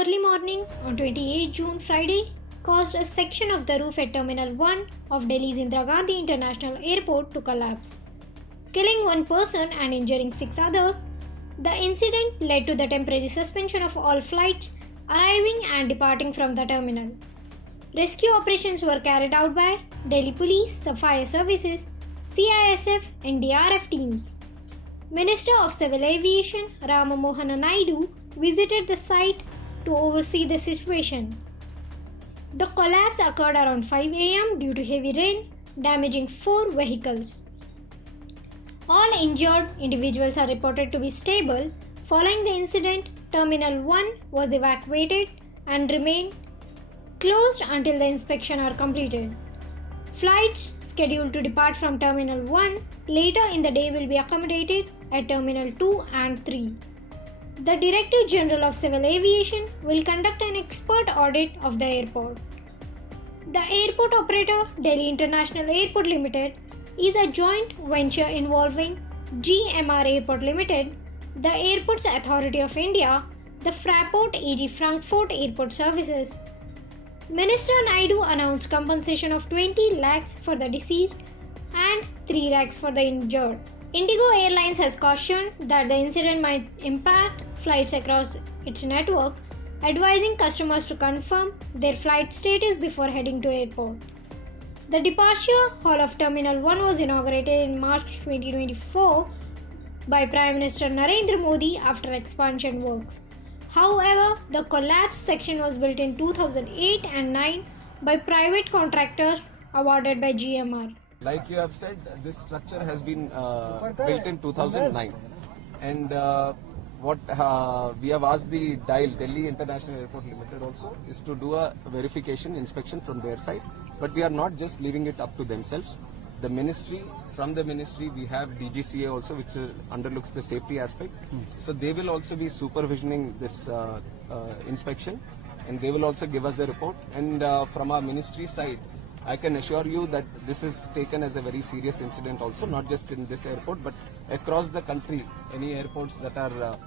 early morning on 28 June Friday caused a section of the roof at Terminal 1 of Delhi's Indira Gandhi International Airport to collapse, killing one person and injuring 6 others. The incident led to the temporary suspension of all flights arriving and departing from the terminal. Rescue operations were carried out by Delhi Police, Fire Services, CISF and DRF teams. Minister of Civil Aviation Rama Mohan Naidu visited the site to oversee the situation. The collapse occurred around 5 am due to heavy rain, damaging 4 vehicles. All injured individuals are reported to be stable. Following the incident, Terminal 1 was evacuated and remained closed until the inspection are completed. Flights scheduled to depart from Terminal 1 later in the day will be accommodated at Terminal 2 and 3. The Director General of Civil Aviation will conduct an expert audit of the airport. The airport operator, Delhi International Airport Limited, is a joint venture involving GMR Airport Limited, the Airports Authority of India, the Fraport AG Frankfurt Airport Services. Minister Naidu announced compensation of 20 lakhs for the deceased and 3 lakhs for the injured. Indigo Airlines has cautioned that the incident might impact flights across its network, advising customers to confirm their flight status before heading to airport. The departure hall of Terminal 1 was inaugurated in March 2024 by Prime Minister Narendra Modi after expansion works. However, the collapsed section was built in 2008 and 9 by private contractors awarded by GMR. Like you have said, this structure has been built in 2009, and what we have asked the DIAL, Delhi International Airport Limited also, is to do a verification inspection from their side. But we are not just leaving it up to themselves. The ministry, from the ministry, we have DGCA also, which underlooks the safety aspect. So they will also be supervisioning this inspection, and they will also give us a report. And from our ministry side, I can assure you that this is taken as a very serious incident also, not just in this airport, but across the country. Any airports that are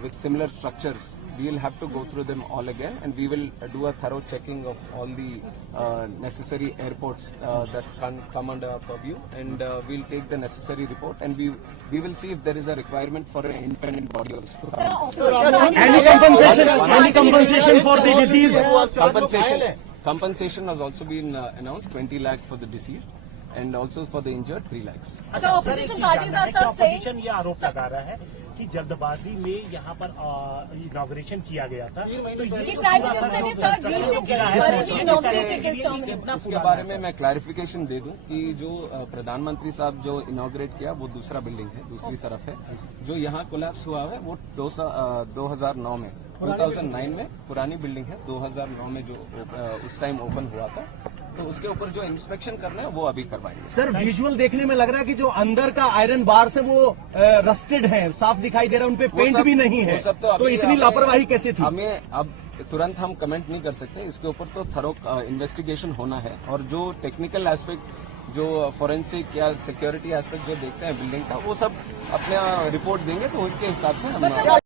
with similar structures, we will have to go through them all again, and we will do a thorough checking of all the necessary airports that can come under our purview, and we'll take the necessary report, and we will see if there is a requirement for an independent body also. Any compensation for the disease? Compensation has also been announced, 20 lakh for the deceased, and also for the injured 3 lakhs. So opposition parties are saying ये आरोप लगा रहा है कि जल्दबाजी में यहाँ पर इनॉग्रेशन किया गया था, तो इसके बारे में मैं क्लैरिफिकेशन दे दूं कि जो प्रधानमंत्री साहब जो इनॉग्रेट किया वो दूसरा बिल्डिंग है, दूसरी तरफ है. जो यहाँ कोलैप्स हुआ है वो 2009 में 2009 में पुरानी बिल्डिंग है, 2009 में जो उस टाइम ओपन हुआ था, तो उसके ऊपर जो इंस्पेक्शन करना है वो अभी करवाएंगे. सर, विजुअल देखने में लग रहा है कि जो अंदर का आयरन बार से वो रस्टेड है, साफ दिखाई दे रहा है, उनपे पेंट भी नहीं है, तो इतनी लापरवाही कैसे थी? हमें अब तुरंत हम कमेंट नहीं कर सकते, इसके ऊपर तो थरो इन्वेस्टिगेशन होना है, और जो टेक्निकल एस्पेक्ट, जो फॉरेंसिक या सिक्योरिटी एस्पेक्ट जो देखते हैं बिल्डिंग का, वो सब अपना रिपोर्ट देंगे, तो उसके हिसाब से हम